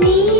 你